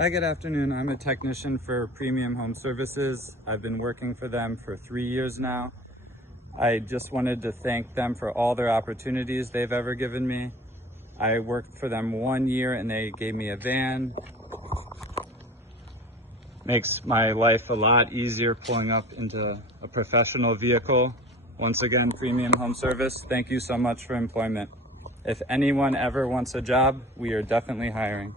Hi, good afternoon. I'm a technician for Premium Home Services. I've been working for them for 3 years now. I just wanted to thank them for all their opportunities they've ever given me. I worked for them 1 year and they gave me a van. Makes my life a lot easier pulling up into a professional vehicle. Once again, Premium Home Service, thank you so much for employment. If anyone ever wants a job, we are definitely hiring.